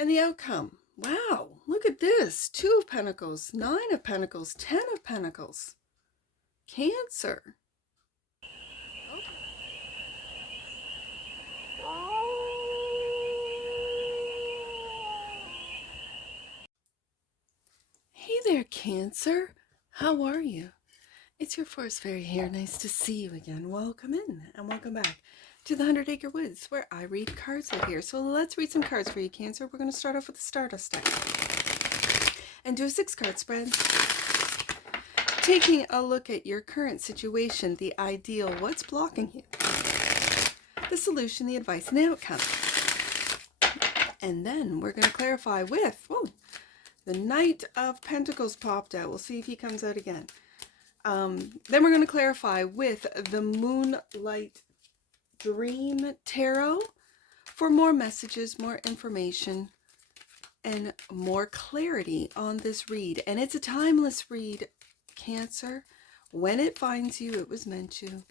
And the outcome. Wow, look at this. 2 of Pentacles, 9 of Pentacles, 10 of Pentacles. Cancer. Hey there, Cancer. How are you? It's your Forest Fairy here. Nice to see you again. Welcome in and welcome back to the 100 Acre Woods, where I read cards out here. So let's read some cards for you, Cancer. We're going to start off with the Stardust deck and do a 6-card spread. Taking a look at your current situation, the ideal, what's blocking you, the solution, the advice, and the outcome. And then we're going to clarify with, the Knight of Pentacles popped out. We'll see if he comes out again. Then we're going to clarify with the Moonlight Dream Tarot for more messages, more information, and more clarity on this read. And it's a timeless read, Cancer. When it finds you, it was meant to.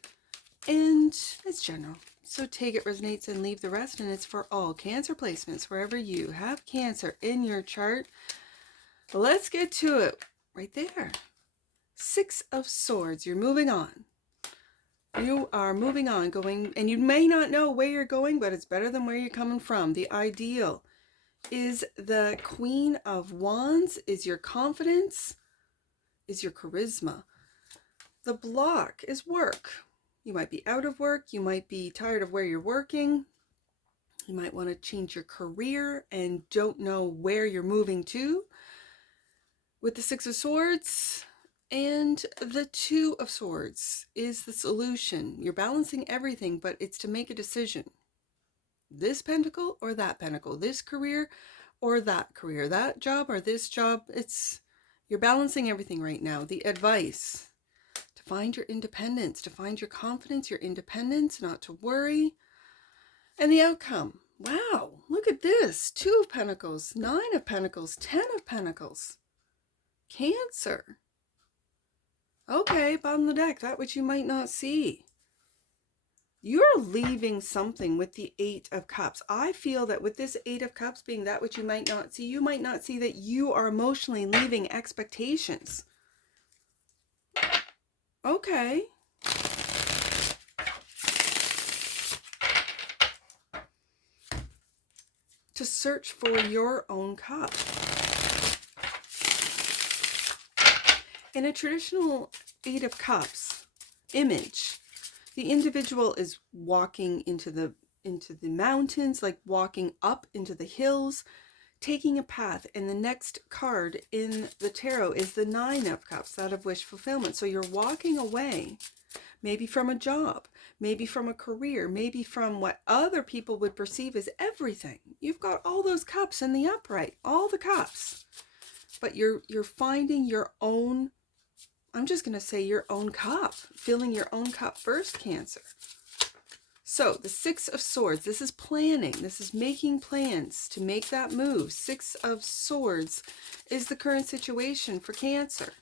And it's general. So take it, resonates, and leave the rest. And it's for all Cancer placements, wherever you have Cancer in your chart. Let's get to it. Right there. 6 of Swords. You're moving on. You are moving on, going, and you may not know where you're going, but it's better than where you're coming from. The ideal is the Queen of Wands, is your confidence, is your charisma. The block is work. You might be out of work. You might be tired of where you're working. You might want to change your career and don't know where you're moving to. With the 6 of Swords and the 2 of Swords is the solution. You're balancing everything, but it's to make a decision. This pentacle or that pentacle, this career or that career, that job or this job. You're balancing everything right now. The advice, to find your independence, to find your confidence, your independence, not to worry. And the outcome. Wow, look at this. 2 of Pentacles, 9 of Pentacles, 10 of Pentacles. Cancer. Okay, bottom of the deck, that which you might not see. You're leaving something with the 8 of Cups. I feel that with this 8 of Cups being that which you might not see, you might not see that you are emotionally leaving expectations. Okay. To search for your own cup. In a traditional 8 of Cups image, the individual is walking into the mountains, like walking up into the hills, taking a path. And the next card in the tarot is the 9 of Cups, that of wish fulfillment. So you're walking away, maybe from a job, maybe from a career, maybe from what other people would perceive as everything. You've got all those cups in the upright, all the cups. But you're finding your own, I'm just going to say your own cup, filling your own cup first, Cancer. So the 6 of Swords, this is planning. This is making plans to make that move. 6 of Swords is the current situation for Cancer.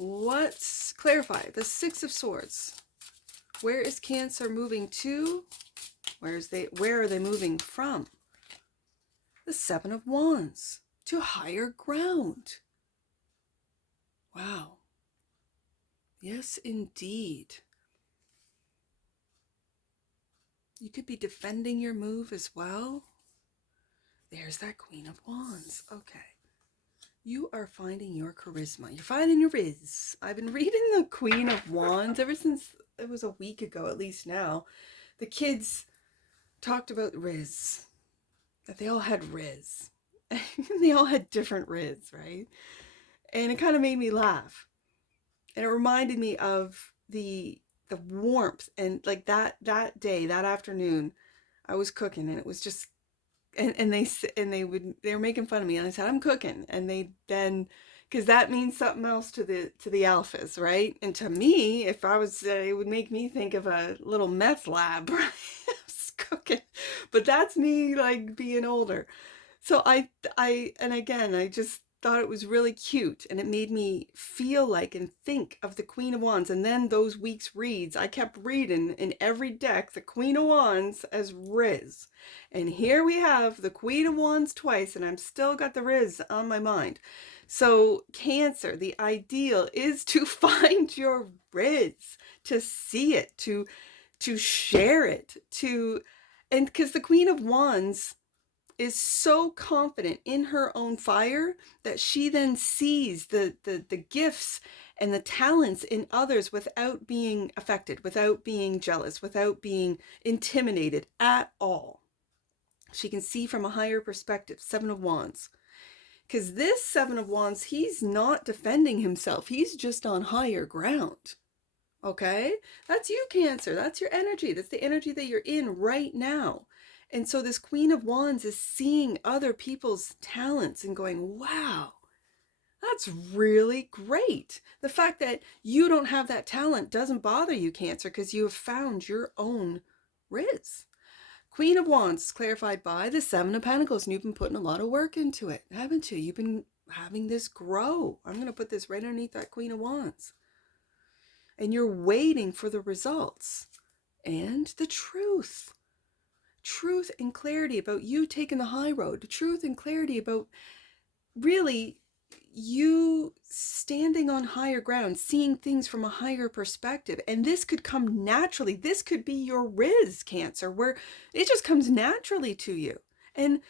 Let's clarify. The 6 of Swords. Where is Cancer moving to? Where are they moving from? The 7 of Wands. To higher ground. Wow. Yes, indeed. You could be defending your move as well. There's that Queen of Wands. Okay. You are finding your charisma. You're finding your riz. I've been reading the Queen of Wands ever since it was a week ago, at least now. The kids talked about riz. That they all had riz. They all had different riz, right? And it kind of made me laugh. And it reminded me of the warmth, and like that day, that afternoon, I was cooking, and it was just, and they were making fun of me, and I said, I'm cooking, and they then, because that means something else to the alphas, right? And to me, if I was, it would make me think of a little meth lab, right? I was cooking, but that's me like being older. So and again, I just thought it was really cute, and it made me feel like and think of the Queen of Wands. And then those weeks reads, I kept reading in every deck the Queen of Wands as Riz. And here we have the Queen of Wands twice, and I'm still got the Riz on my mind. So Cancer, the ideal is to find your Riz, to see it, to share it, and because the Queen of Wands is so confident in her own fire that she then sees the gifts and the talents in others without being affected, without being jealous, without being intimidated at all. She can see from a higher perspective. Seven of Wands. Because this Seven of Wands, he's not defending himself. He's just on higher ground. Okay? That's you, Cancer. That's your energy. That's the energy that you're in right now. And so this Queen of Wands is seeing other people's talents and going, wow, that's really great. The fact that you don't have that talent doesn't bother you, Cancer, because you have found your own Riz. Queen of Wands is clarified by the Seven of Pentacles, and you've been putting a lot of work into it, haven't you? You've been having this grow. I'm going to put this right underneath that Queen of Wands. And you're waiting for the results and the truth. Truth and clarity about you taking the high road. The truth and clarity about really you standing on higher ground, seeing things from a higher perspective. And this could come naturally. This could be your Riz, Cancer, where it just comes naturally to you. And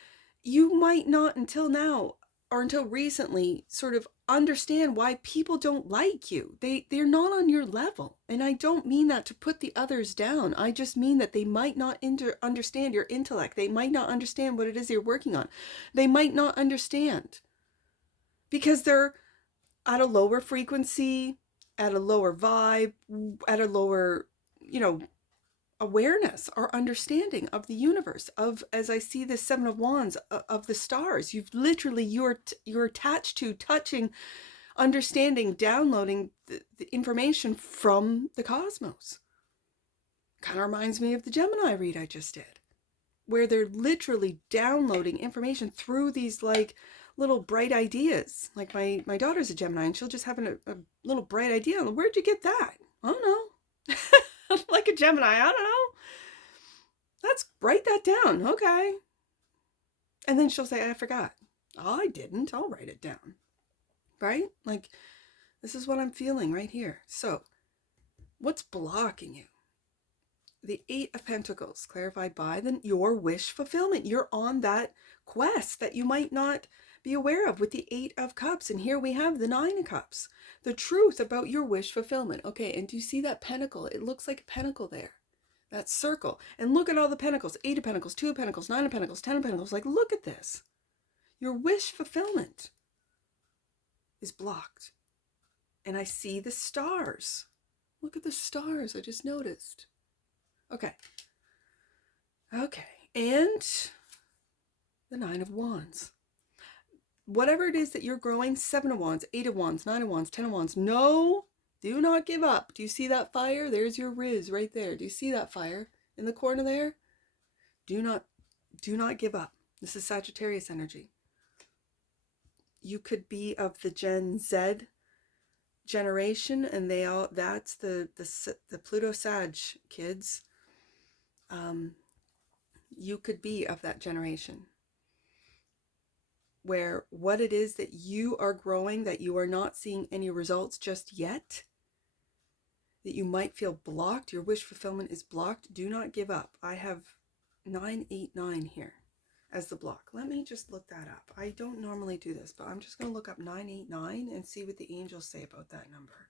you might not until now or until recently sort of understand why people don't like you. They're not on your level. And I don't mean that to put the others down. I just mean that they might not understand your intellect. They might not understand what it is you're working on. They might not understand because they're at a lower frequency, at a lower vibe, at a lower, awareness or understanding of the universe, of, as I see this Seven of Wands, of the stars. You've literally, you're attached to, touching, understanding, downloading the information from the cosmos. Kind of reminds me of the Gemini read I just did, where they're literally downloading information through these like little bright ideas. Like my daughter's a Gemini, and she'll just have a little bright idea. Where'd you get that? I don't know. Like a Gemini, I don't know. Let's write that down. Okay. And then she'll say, I forgot. Oh, I didn't. I'll write it down. Right? Like, this is what I'm feeling right here. So, what's blocking you? The Eight of Pentacles, clarified by your wish fulfillment. You're on that quest that you might not be aware of with the Eight of Cups. And here we have the Nine of Cups. The truth about your wish fulfillment. Okay, and do you see that pentacle? It looks like a pentacle there. That circle. And look at all the pentacles. Eight of Pentacles, Two of Pentacles, Nine of Pentacles, Ten of Pentacles. Like, look at this. Your wish fulfillment is blocked. And I see the stars. Look at the stars I just noticed. Okay. Okay. And the Nine of Wands. Whatever it is that you're growing, Seven of Wands, Eight of Wands, Nine of Wands, Ten of Wands. No, do not give up. Do you see that fire? There's your Riz right there. Do you see that fire in the corner there? Do not give up. This is Sagittarius energy. You could be of the Gen Z generation, and that's the Pluto Sag kids. You could be of that generation, where what it is that you are growing, that you are not seeing any results just yet, that you might feel blocked, your wish fulfillment is blocked. Do not give up. I have 989 here as the block. Let me just look that up. I don't normally do this, but I'm just going to look up 989 and see what the angels say about that number.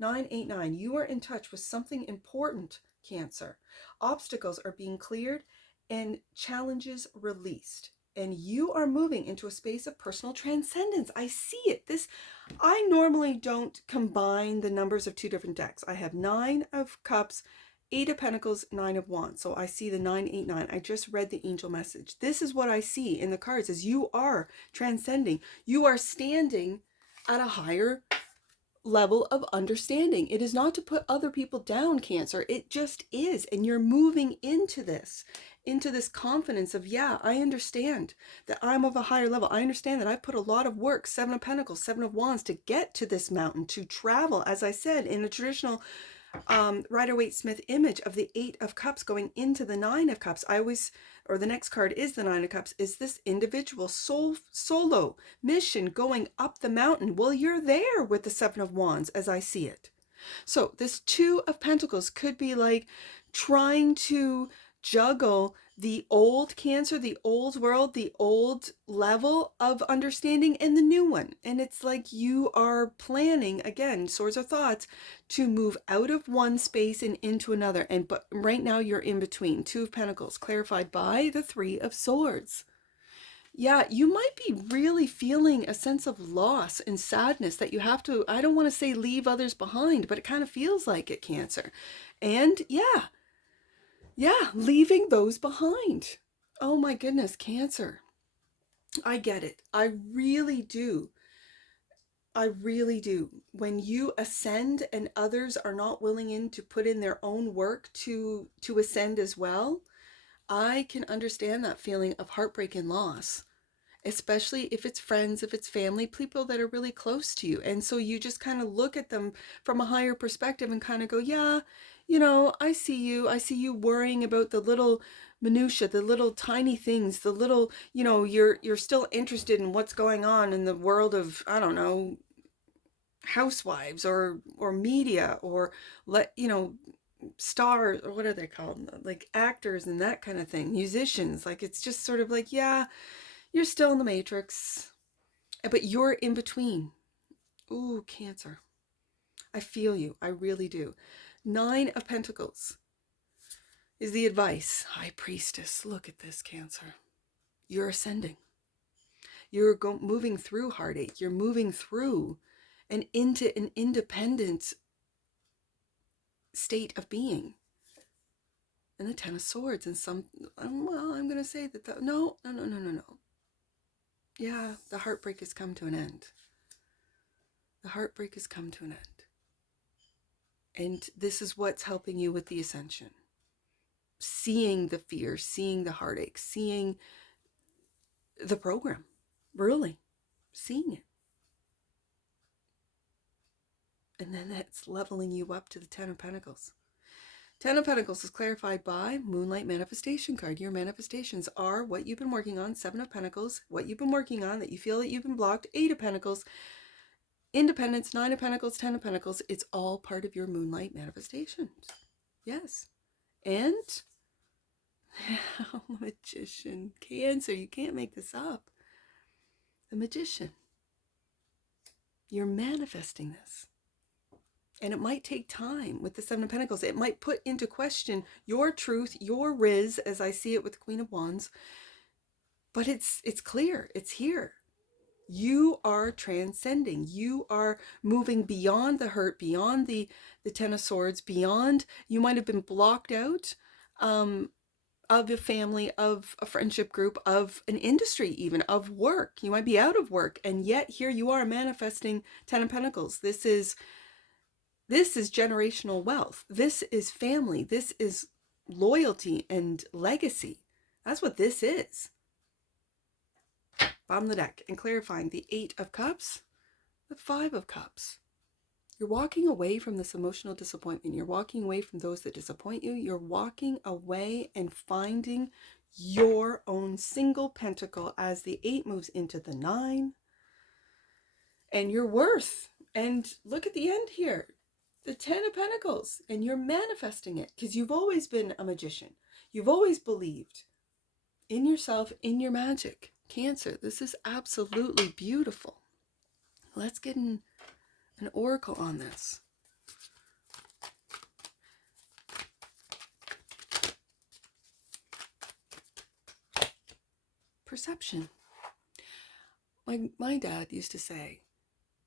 989, you are in touch with something important, Cancer. Obstacles are being cleared and challenges released. And you are moving into a space of personal transcendence. I see it. I normally don't combine the numbers of two different decks. I have Nine of Cups, Eight of Pentacles, Nine of Wands. So I see the 989. I just read the angel message. This is what I see in the cards, is you are transcending. You are standing at a higher level of understanding. It is not to put other people down, Cancer. It just is. And you're moving into this confidence of, yeah, I understand that I'm of a higher level. I understand that I put a lot of work, Seven of Pentacles, Seven of Wands, to get to this mountain, to travel, as I said, in a traditional Rider-Waite-Smith image of the Eight of Cups going into the Nine of Cups. Or the next card is the Nine of Cups, is this individual solo mission going up the mountain. Well, you're there with the Seven of Wands as I see it. So this Two of Pentacles could be like trying to juggle the old Cancer, the old world, the old level of understanding, and the new one. And it's like you are planning, again, swords or thoughts, to move out of one space and into another. But right now you're in between. Two of Pentacles, clarified by the Three of Swords. Yeah, you might be really feeling a sense of loss and sadness that you have to, I don't want to say leave others behind, but it kind of feels like it, Cancer. And yeah, leaving those behind. Oh my goodness, Cancer. I get it. I really do. I really do. When you ascend and others are not willing to put in their own work to ascend as well, I can understand that feeling of heartbreak and loss, especially if it's friends, if it's family, people that are really close to you. And so you just kind of look at them from a higher perspective and kind of go, yeah, you know, I see you worrying about the little minutia, the little tiny things, the little, you know, you're still interested in what's going on in the world of, I don't know, housewives or media, or stars, or what are they called, like actors and that kind of thing, musicians. Like, it's just sort of like, yeah, you're still in the matrix, but you're in between. Ooh, Cancer. I feel you. I really do. Nine of Pentacles is the advice. High Priestess. Look at this, Cancer. You're ascending. You're moving through heartache. You're moving through and into an independent state of being. And the Ten of Swords, and well, I'm going to say that, no. Yeah, the heartbreak has come to an end. The heartbreak has come to an end. And this is what's helping you with the ascension. Seeing the fear, seeing the heartache, seeing the program, really seeing it. And then that's leveling you up to the Ten of Pentacles. Ten of Pentacles is clarified by Moonlight Manifestation card. Your manifestations are what you've been working on. Seven of Pentacles, what you've been working on that you feel that you've been blocked. Eight of Pentacles, Independence. Nine of Pentacles, Ten of Pentacles. It's all part of your Moonlight manifestations. Yes. And Magician. Cancer, you can't make this up. The Magician. You're manifesting this. And it might take time with the Seven of Pentacles. It might put into question your truth, your riz, as I see it with the Queen of Wands. But it's clear. It's here. You are transcending. You are moving beyond the hurt, beyond the Ten of Swords, beyond, you might have been blocked out of a family, of a friendship group, of an industry even, of work. You might be out of work, and yet here you are manifesting Ten of Pentacles. This is generational wealth. This is family. This is loyalty and legacy. That's what this is. Bottom of the deck, and clarifying the Eight of Cups, the Five of Cups. You're walking away from this emotional disappointment. You're walking away from those that disappoint you. You're walking away and finding your own single pentacle as the Eight moves into the Nine. And your worth. And look at the end here. The Ten of Pentacles. And you're manifesting it because you've always been a magician. You've always believed in yourself, in your magic. Cancer, this is absolutely beautiful. Let's get an oracle on this. Perception. My dad used to say,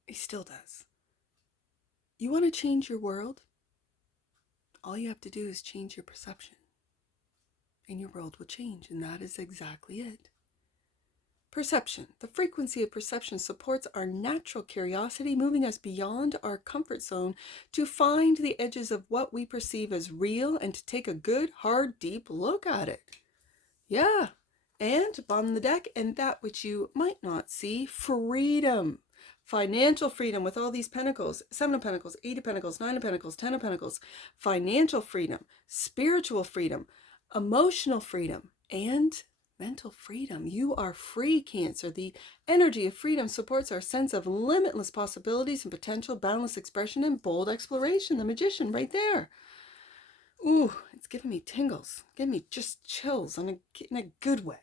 he still does, you want to change your world? All you have to do is change your perception. And your world will change. And that is exactly it. Perception. The frequency of perception supports our natural curiosity, moving us beyond our comfort zone to find the edges of what we perceive as real and to take a good, hard, deep look at it. Yeah. And bottom of the deck, and that which you might not see, freedom. Financial freedom with all these pentacles, 7 of pentacles, 8 of pentacles, 9 of pentacles, 10 of pentacles. Financial freedom, spiritual freedom, emotional freedom, and mental freedom. You are free, Cancer. The energy of freedom supports our sense of limitless possibilities and potential, boundless expression, and bold exploration. The Magician right there. Ooh, it's giving me tingles, giving me just chills in a good way.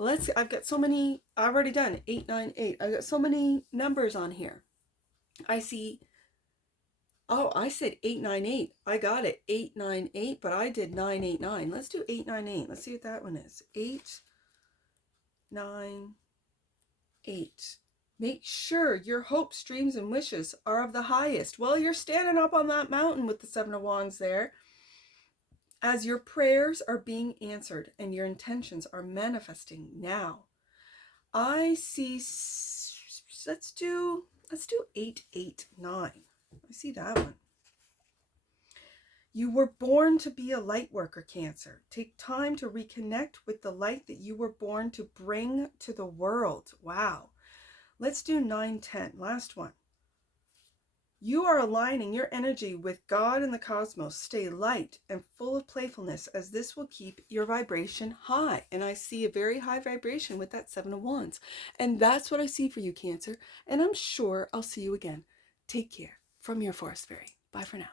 I've got so many, I've already done 8, 9, 8. I've got so many numbers on here. I see, oh, I said 8, 9, 8. I got it, 8, 9, 8, but I did 9, 8, 9. Let's do 8, 9, 8. Let's see what that one is. 8, 9, 8. Make sure your hopes, dreams, and wishes are of the highest. Well, you're standing up on that mountain with the 7 of Wands there. As your prayers are being answered and your intentions are manifesting now. I see, let's do 8, 8, 9. I see that one. You were born to be a light worker, Cancer. Take time to reconnect with the light that you were born to bring to the world. Wow. Let's do 9, 10. Last one. You are aligning your energy with God and the cosmos. Stay light and full of playfulness, as this will keep your vibration high. And I see a very high vibration with that 7 of Wands. And that's what I see for you, Cancer. And I'm sure I'll see you again. Take care. From your Forest Fairy. Bye for now.